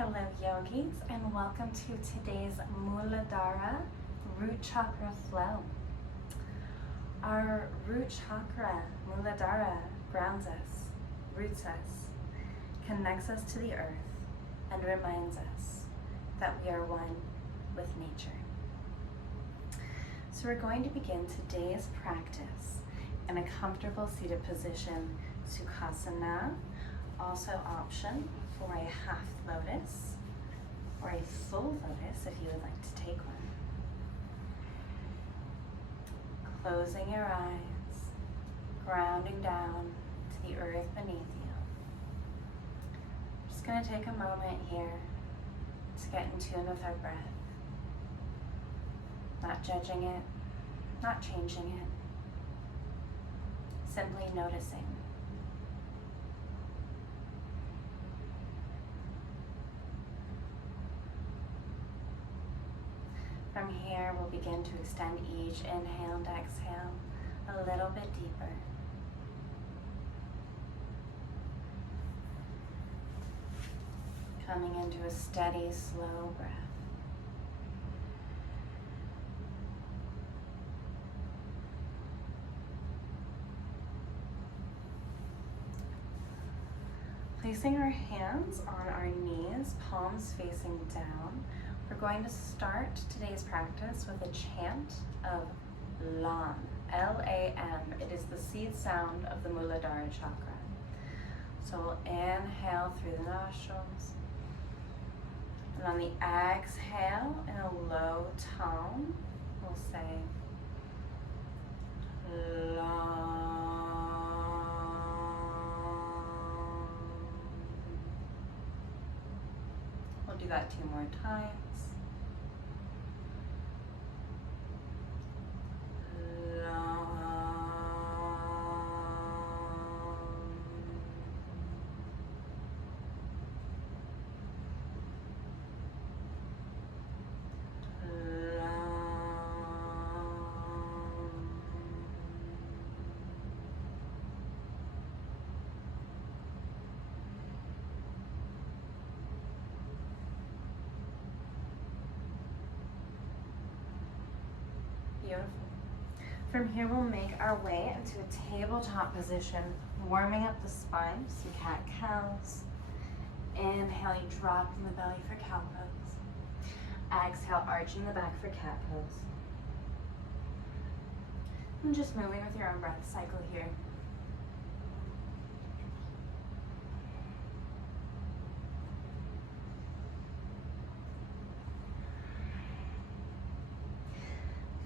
Hello yogis, and welcome to today's Muladhara root chakra flow. Our root chakra, Muladhara, grounds us, roots us, connects us to the earth, and reminds us that we are one with nature. So we're going to begin today's practice in a comfortable seated position, Sukhasana, also option for a half lotus or a full lotus if you would like to take one. Closing your eyes, grounding down to the earth beneath you. Just going to take a moment here to get in tune with our breath. Not judging it, not changing it, simply noticing. From here, we'll begin to extend each inhale and exhale a little bit deeper. Coming into a steady, slow breath. Placing our hands on our knees, palms facing down, we're going to start today's practice with a chant of Lam, L-A-M. It is the seed sound of the Muladhara chakra. So we'll inhale through the nostrils, and on the exhale, in a low tone, we'll say Lam. We'll do that 2 more times. Beautiful. From here, we'll make our way into a tabletop position, warming up the spine, so cat-cows. Inhaling, dropping the belly for cow pose. Exhale, arching the back for cat pose. And just moving with your own breath cycle here.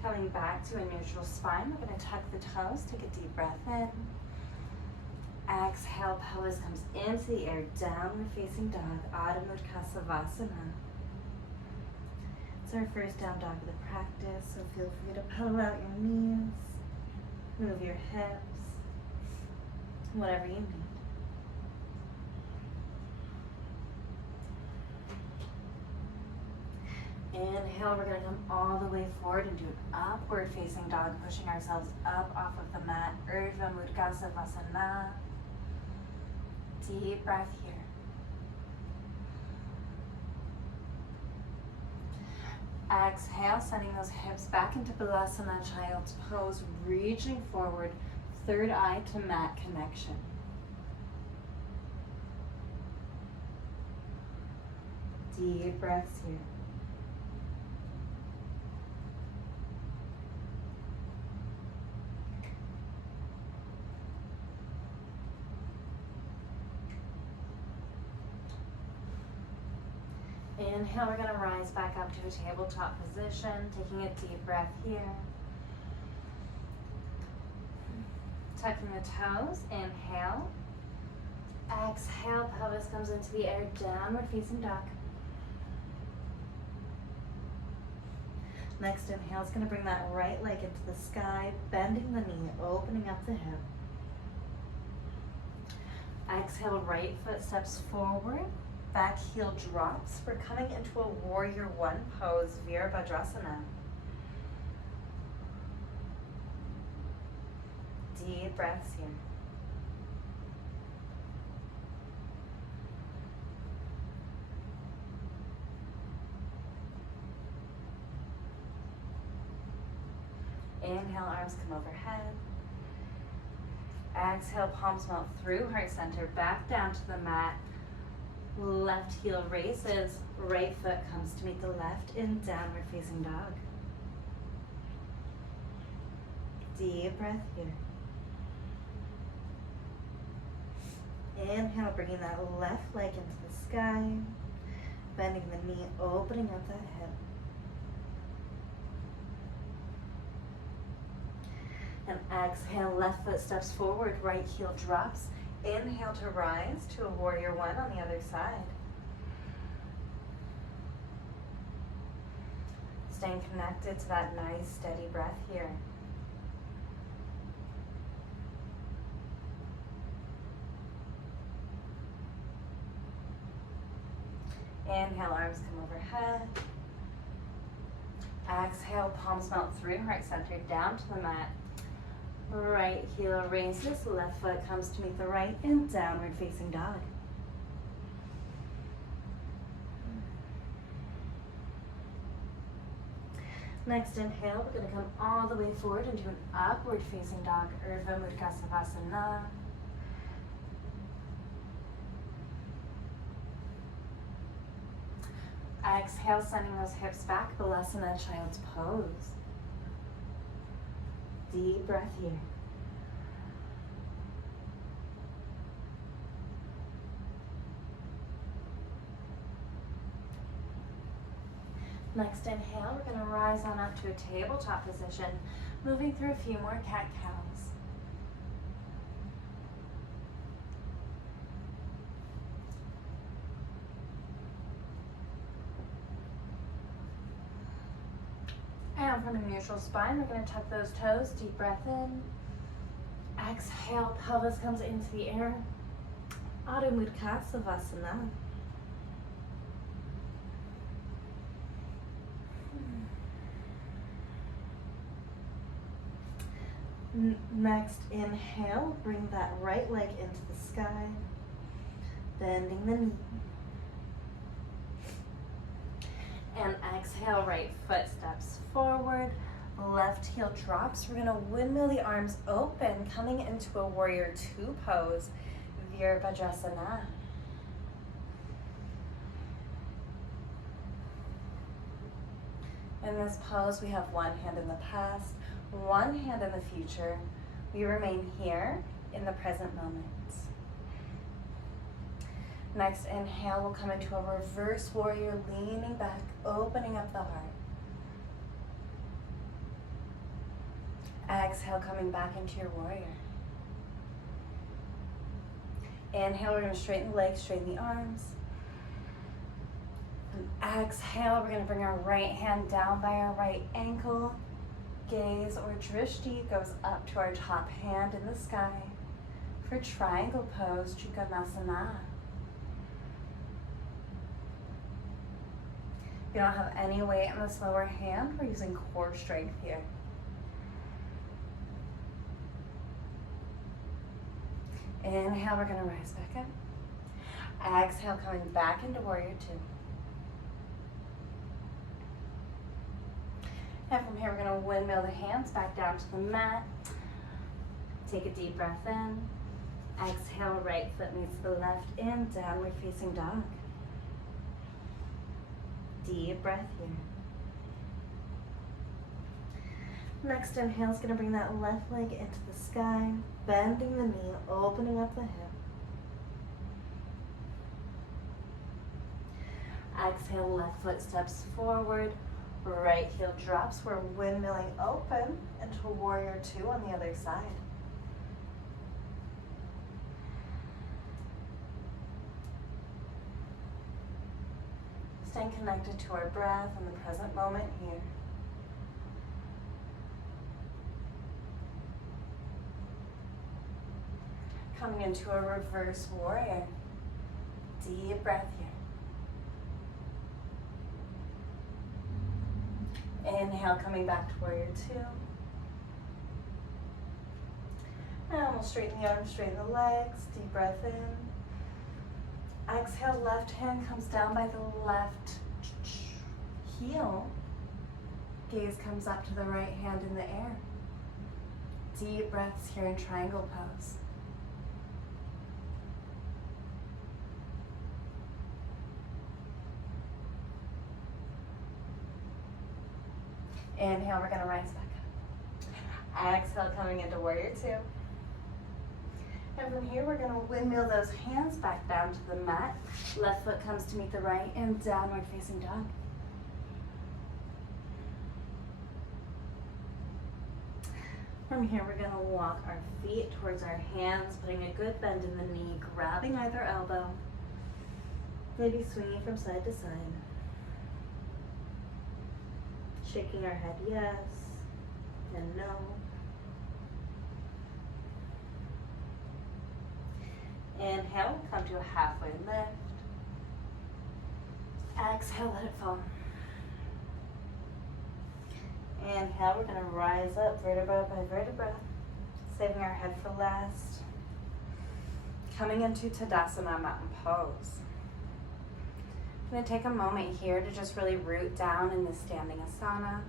Coming back to a neutral spine, we're going to tuck the toes, take a deep breath in. Exhale, pelvis comes into the air, downward facing dog, Adho Mukha Savasana. It's our first down dog of the practice, so feel free to pull out your knees, move your hips, whatever you need. Inhale, we're going to come all the way forward and do an upward facing dog, pushing ourselves up off of the mat, Urdhva Mukha Savasana. Deep breath here. Exhale, sending those hips back into Balasana, Child's Pose, reaching forward, third eye to mat connection. Deep breaths here. Inhale, we're going to rise back up to a tabletop position, taking a deep breath here. Tucking the toes, inhale. Exhale, pelvis comes into the air, downward facing dog. Next inhale is going to bring that right leg into the sky, bending the knee, opening up the hip. Exhale, right foot steps forward. Back heel drops. We're coming into a warrior one pose, Virabhadrasana. Deep breaths here. Inhale, arms come overhead. Exhale, palms melt through heart center, back down to the mat. Left heel raises, right foot comes to meet the left in downward facing dog. Deep breath here. Inhale, bringing that left leg into the sky, bending the knee, opening up that hip. And exhale, left foot steps forward, right heel drops. Inhale to rise to a warrior one on the other side. Staying connected to that nice steady breath here. Inhale, arms come overhead. Exhale, palms melt through heart center, down to the mat. Right heel raises, left foot comes to meet the right in downward facing dog. Next inhale, we're going to come all the way forward into an upward facing dog, Urdhva Mudra Savasana. Exhale, sending those hips back, Balasana, Child's Pose. Deep breath here. Next inhale, we're going to rise on up to a tabletop position, moving through a few more cat-cows. And from a neutral spine, we're going to tuck those toes, deep breath in. Exhale, pelvis comes into the air. Adho Mudra Savasana. Next inhale, bring that right leg into the sky, bending the knee. And exhale, right foot steps forward, left heel drops. We're gonna windmill the arms open, coming into a warrior two pose, Virabhadrasana. In this pose, we have one hand in the past, one hand in the future. We remain here in the present moment. Next inhale, we'll come into a reverse warrior, leaning back, opening up the heart. Exhale, coming back into your warrior. Inhale, we're gonna straighten the legs, straighten the arms. And exhale, we're gonna bring our right hand down by our right ankle. Gaze or drishti goes up to our top hand in the sky for triangle pose, Trikonasana. If you don't have any weight in this lower hand, we're using core strength here. Inhale, we're gonna rise back up. Exhale, coming back into warrior two. And from here, we're gonna windmill the hands back down to the mat. Take a deep breath in. Exhale, right foot meets the left in downward facing dog. Deep breath here. Next inhale is going to bring that left leg into the sky, bending the knee, opening up the hip. Exhale, left foot steps forward, right heel drops. We're windmilling open into warrior two on the other side. Staying connected to our breath and the present moment here. Coming into a reverse warrior. Deep breath here. Inhale, coming back to warrior two. And we'll straighten the arms, straighten the legs. Deep breath in. Exhale, left hand comes down by the left heel. Gaze comes up to the right hand in the air. Deep breaths here in triangle pose. Inhale, we're gonna rise back up. Exhale, coming into warrior two. And from here, we're gonna windmill those hands back down to the mat. Left foot comes to meet the right and downward facing dog. From here, we're gonna walk our feet towards our hands, putting a good bend in the knee, grabbing either elbow, maybe swinging from side to side. Shaking our head yes and no. Inhale, come to a halfway lift. Exhale, let it fall. Inhale, we're gonna rise up vertebra by vertebra, saving our head for last. Coming into Tadasana Mountain Pose. I'm gonna take a moment here to just really root down in this standing asana.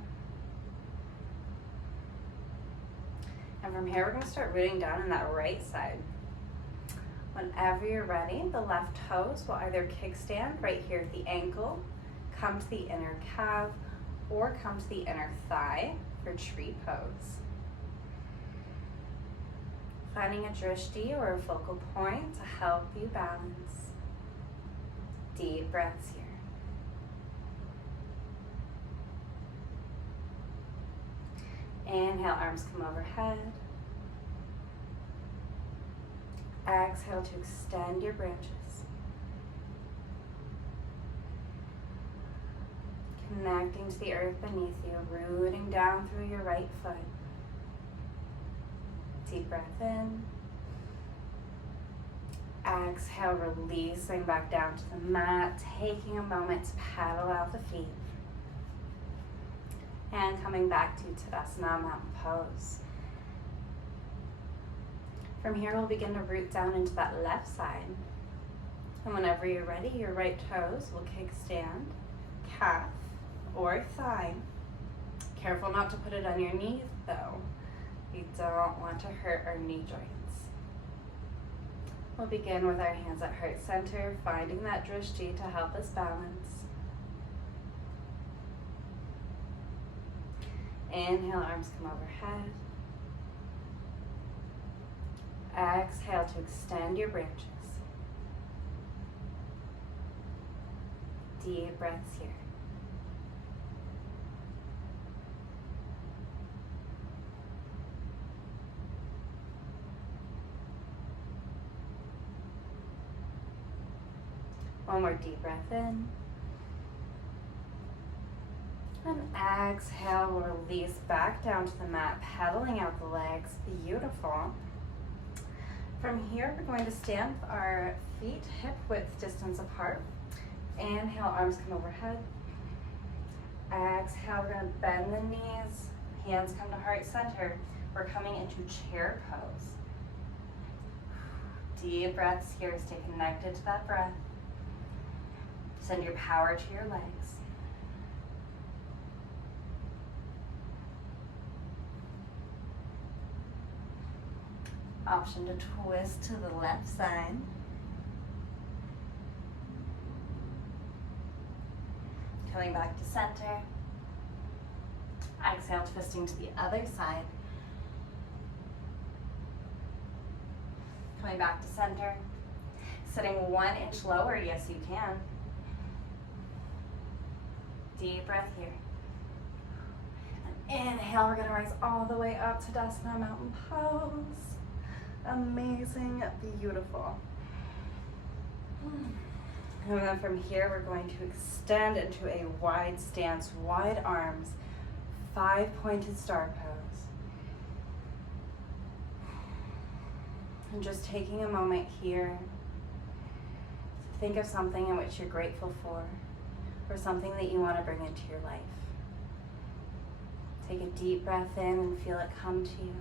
And from here, we're gonna start rooting down in that right side. Whenever you're ready, the left toes will either kickstand right here at the ankle, come to the inner calf, or come to the inner thigh for tree pose. Finding a drishti or a focal point to help you balance. Deep breaths here. Inhale, arms come overhead. Exhale to extend your branches. Connecting to the earth beneath you, rooting down through your right foot. Deep breath in. Exhale, releasing back down to the mat, taking a moment to paddle out the feet. And coming back to Tadasana Mountain Pose. From here, we'll begin to root down into that left side. And whenever you're ready, your right toes will kickstand, calf, or thigh. Careful not to put it on your knees, though. You don't want to hurt our knee joints. We'll begin with our hands at heart center, finding that drishti to help us balance. Inhale, arms come overhead. Exhale to extend your branches. Deep breaths here. One more deep breath in. And exhale, we'll release back down to the mat, pedaling out the legs. Beautiful. From here, we're going to stand with our feet hip width distance apart. Inhale, arms come overhead. Exhale, we're going to bend the knees. Hands come to heart center. We're coming into chair pose. Deep breaths here. Stay connected to that breath. Send your power to your legs. Option to twist to the left side. Coming back to center. Exhale, twisting to the other side. Coming back to center. Sitting 1 inch lower, yes you can. Deep breath here. And inhale, we're gonna rise all the way up to Tadasana Mountain Pose. Amazing, beautiful. And then from here, we're going to extend into a wide stance, wide arms, 5-pointed star pose. And just taking a moment here to think of something in which you're grateful for, or something that you want to bring into your life. Take a deep breath in and feel it come to you.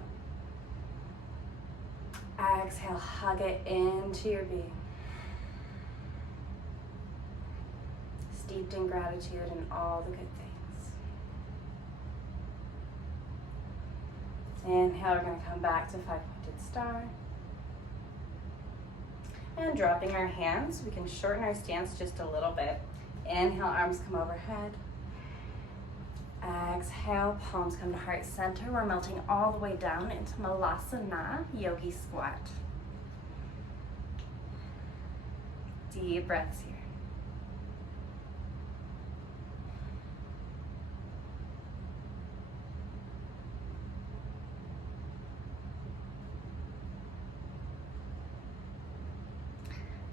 Exhale, hug it into your being. Steeped in gratitude and all the good things. Inhale, we're going to come back to five-pointed star. And dropping our hands, we can shorten our stance just a little bit. Inhale, arms come overhead. Exhale, palms come to heart center. We're melting all the way down into Muladhara, yogi squat. Deep breaths here.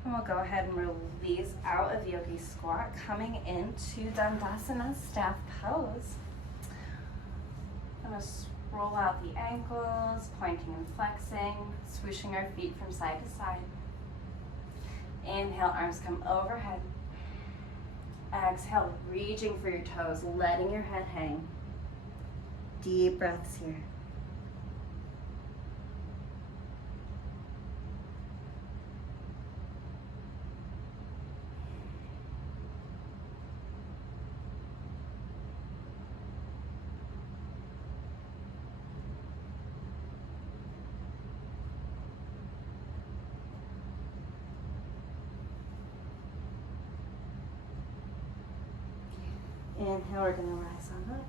And we'll go ahead and release out of yogi squat, coming into Dandasana, staff pose. I'm going to roll out the ankles, pointing and flexing, swooshing our feet from side to side. Inhale, arms come overhead. Exhale, reaching for your toes, letting your head hang. Deep breaths here. Inhale, we're going to rise on up.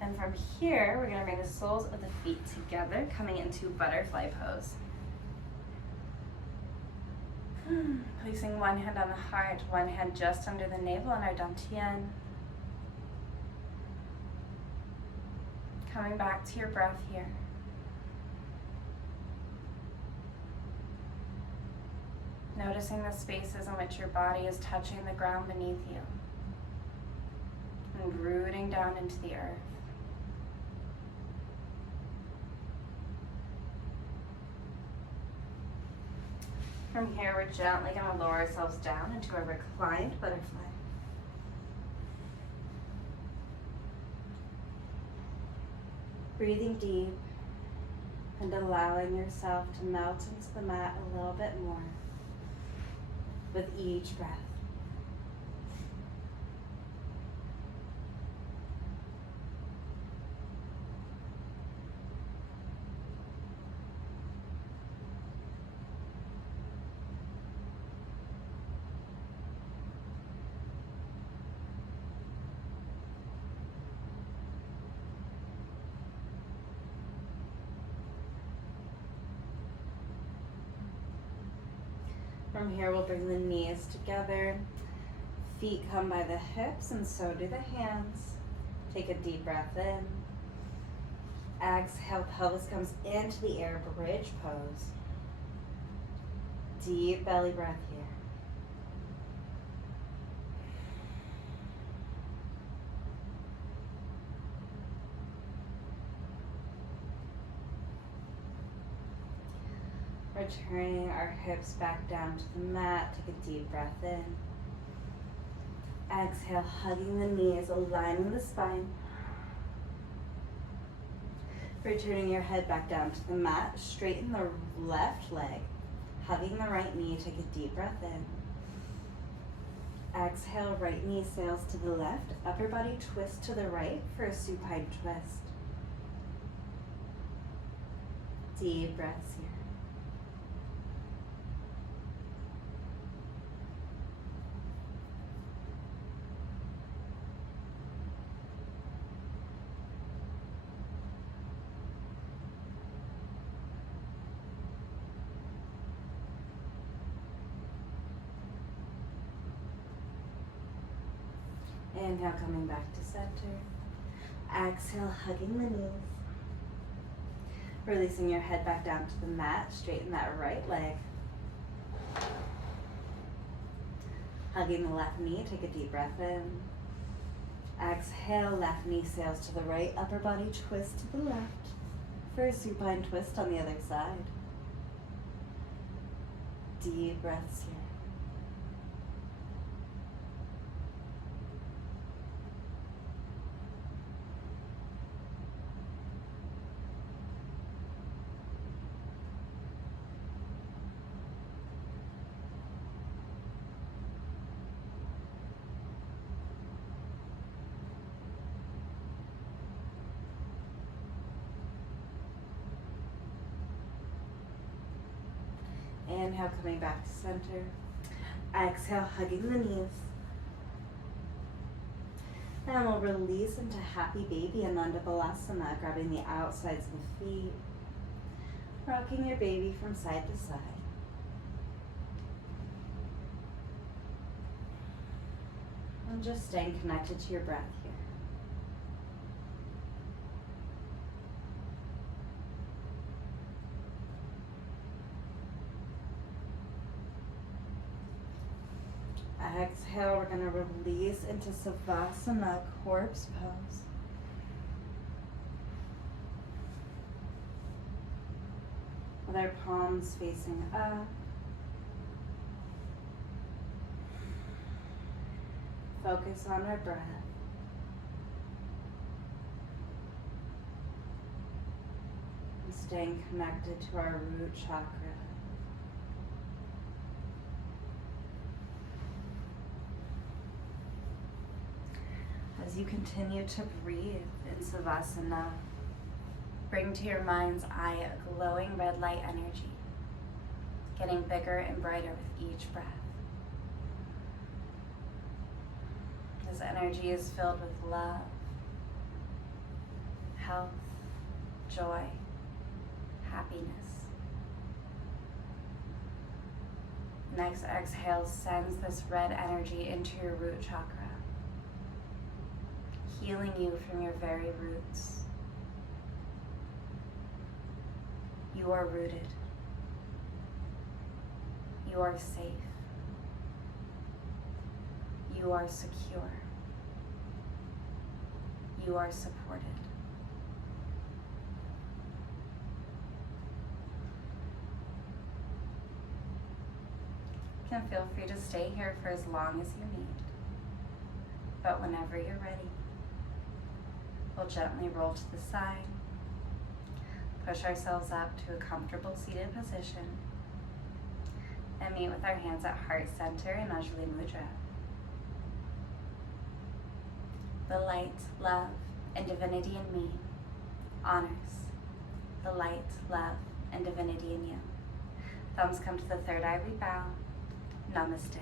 And from here, we're going to bring the soles of the feet together, coming into butterfly pose. Placing one hand on the heart, one hand just under the navel on our dantian. Coming back to your breath here. Noticing the spaces in which your body is touching the ground beneath you. And rooting down into the earth. From here, we're gently going to lower ourselves down into a reclined butterfly. Breathing deep and allowing yourself to melt into the mat a little bit more with each breath. From here, we'll bring the knees together. Feet come by the hips, and so do the hands. Take a deep breath in. Exhale, pelvis comes into the air, bridge pose. Deep belly breath here. Returning our hips back down to the mat. Take a deep breath in. Exhale, hugging the knees, aligning the spine. Returning your head back down to the mat. Straighten the left leg. Hugging the right knee. Take a deep breath in. Exhale, right knee sails to the left. Upper body twist to the right for a supine twist. Deep breaths here. Inhale, coming back to center. Exhale, hugging the knees. Releasing your head back down to the mat. Straighten that right leg. Hugging the left knee. Take a deep breath in. Exhale, left knee sails to the right. Upper body twist to the left for a supine twist on the other side. Deep breaths here. Inhale, coming back to center. Exhale, hugging the knees. And we'll release into Happy Baby Ananda Balasana, grabbing the outsides of the feet, rocking your baby from side to side. And just staying connected to your breath here. Exhale, we're going to release into Savasana, corpse pose. With our palms facing up. Focus on our breath. And staying connected to our root chakra. As you continue to breathe in Savasana, bring to your mind's eye a glowing red light energy, getting bigger and brighter with each breath. This energy is filled with love, health, joy, happiness. Next exhale sends this red energy into your root chakra, healing you from your very roots. You are rooted. You are safe. You are secure. You are supported. You can feel free to stay here for as long as you need, but whenever you're ready, we'll gently roll to the side, push ourselves up to a comfortable seated position, and meet with our hands at heart center in Anjali Mudra. The light, love, and divinity in me honors the light, love, and divinity in you. Thumbs come to the third eye, we bow. Namaste.